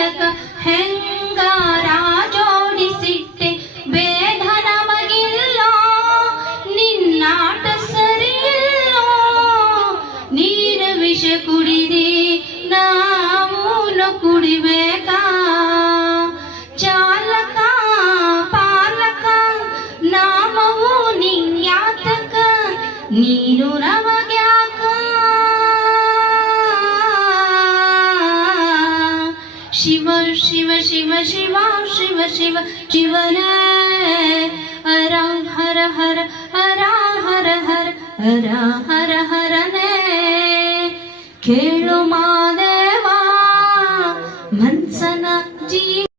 ಗಿಡಕ ಹೆಂಗಾರ ಜೋಡಿಸಿಟ್ಟೆ ಬೇಡ ನಮಗಿಲ್ಲ, ನಿನ್ನಾಟ ಸರಿಯಿಲ್ಲ? ನೀರ ವಿಷ ಕುಡಿದೆ ನಾವು ಕುಡಿಬೇಕಾ? ಚಾಲಕ, ಪಾಲಕ, ನಾಮವು ನಿಂಗ್ಯಾತಕ ನೀನು ನಮಗ್ಯಾಕ शिव शिव शिव शिव शिव शिव शिव हर हर हर हर हर हर हर हर हर ने केळो मा देवा जी।